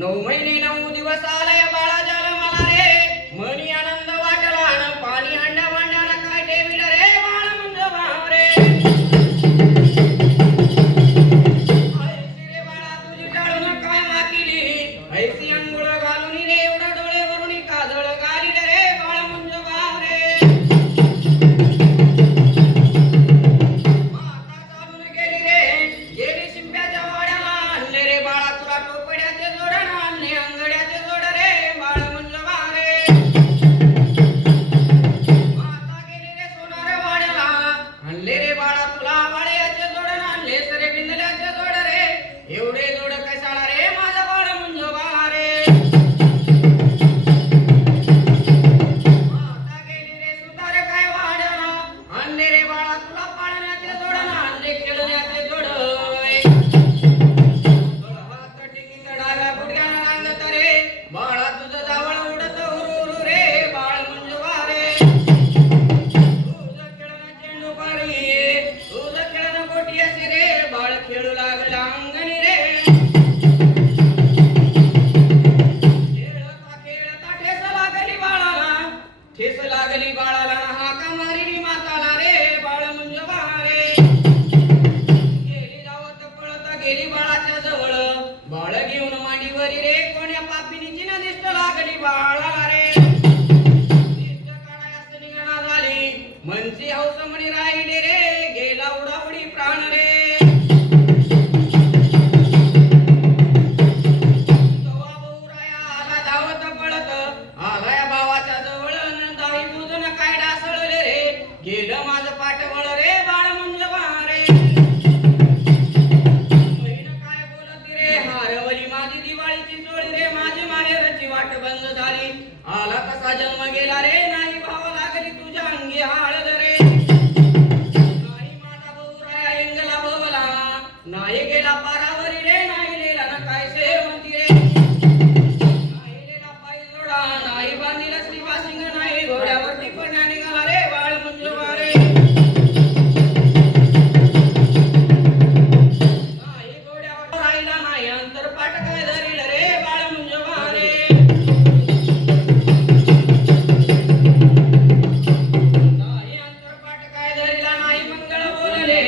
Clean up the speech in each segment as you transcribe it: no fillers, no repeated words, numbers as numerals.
9 महिने 9 दिवस आला या बाळा जन्माला रे. मनी आनंद वाटला न पाणी हंडा मांडाना काय ठेविल रे बाळ मुंज रे. ऐसी रे बाळा तुझी टाळून काय माकिली. ऐसी अंघोळ घालून रे एवढा डोळे भरून काजळ घालील रे बाळ मुंज रे. माता चालून गेली रे गेली शिंप्याच्या वाड्याला. आणले रे बाळा तुला टोपड्याचे जोडण आणले अंगड्याचे जोड रे बाळ मुंज रे. माता गेली रे सोनार वाड्याला. आणले रे बाळा तुला वाड्याचे जोडण आणले सरे बिंदल्याचे जोड रे. एवढे जोड कशाला रे माझा बाळ मुंज रे. माता गेली रे सुतार काय वाड्याला. आणले रे बाळा तुला पाळण्याचे जोडण आणले खेळण्याचे जोड. हात टेकीत डाव्या गुडघ्यानं रांगत रे बाळा तुझं जावळ उडत हुरहुर रे बाळ मुंज रे. तुझं खेळणं चेंडू पारी तुझं खेळणं गोटी असे रे बाळ खेळू लागला अंगणी रे. खेळता खेळता ठेस लागली बाळाला. ठेस लागली बाळाला हाका मारिली माताला रे बाळ मुंज रे. गेली धावत पळत गेली बाळाच्या जवळ. बाळ घेऊन मांडीवरी रे कोण्या पापिनीची न दिष्ट लागली बाळाला रे. दिष्ट काढायास निघणा झाली मनची हौस म्हणी राहिली रे गेला उडाउडी प्राण रे. तवा बहुराया आला धावत पळत आला या भावाच्या जवळ. न दाही मोजून काय डासळले रे गेलं माझं पाठवळ रे बाळ मुंज रे. बहीण काय बोलती रे हारवली माझी दिवाळीची चोळी रे. माझी माहेरची वाट बंद झाली. आला कसा जन्म गेला रे नाही भाव लागली तुझ्या अंगी हाळद रे. नाही माझा बहुराया इंगला भवला. नाही गेला पारावरी रे नाही लेला न काय सेवंती रे. नाही लेला पायी जोडा नाही बांधिला श्रीवासिंग नाही घोड्यावरती कोण्या निघाला रे बाळ मुंज रे. नाही घोड्यावर राहिला नाही अंतरपाट काय धरील रे बाळ मुंज रे. नाही अंतरपाट काय धरीला नाही मंगळ बोलले.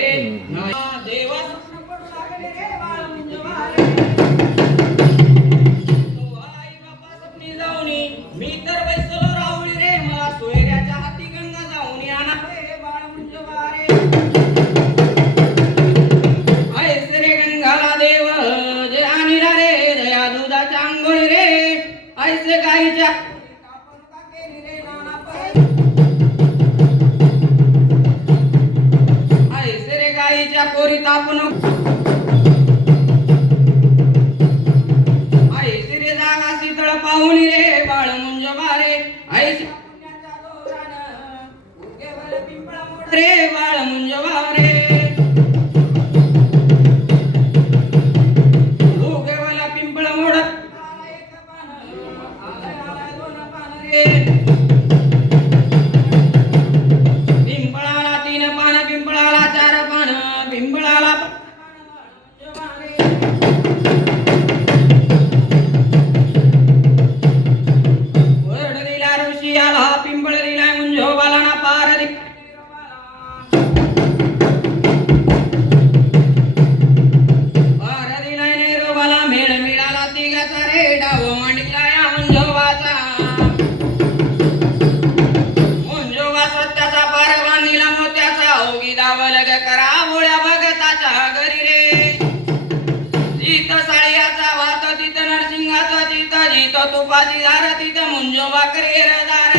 नाही देवा स्वप्न पडू लागले रे बाळ मुंज रे. तो आई बापा स्वप्नी जाऊनी मी तर बैसलो राहुली रे. मला सोयऱ्याच्या हाती गंगा जाऊनी आणा रे बाळ मुंज रे. ऐसे रे गंगाला देव जे आणिला रे दया दुधाच्या अंघोळी रे. ऐसे गाईच्या आपण का केली रे नाना पै. ऐसे रे गाईच्या कोरीत आपण ऐसे रे जागा शीतळ पाहुणी रे बाळ मुंज रे. ऐसे पुण्याच्या दोरानं उगेवर पिंपळा मोड रे बाळ मुंज रे. उगेवला पिंपळ मोडत आला एक पान आला दोन पान रे. पिंपळाला 3 पान पिंपळाला 4 पान पिंपळाला 5 पान रे. वरडलीला ऋषी आला पिंपळलीला मुंजोबाला ना पार दि पार दिलाय नेरोबाला मेळ मिळाला तिघाचा रे डाव मांडीला या मुंजोबाचा. मुंजोबा सत्याचा पार बांधिला मोत्याचा. ओगी दावलग करा बोळ्या भगताच्या घरी रे. जित साळियाचा वात तिथं नरसिंहाचा जित जित तुपाची दार तिथं मुंजोबा करे दार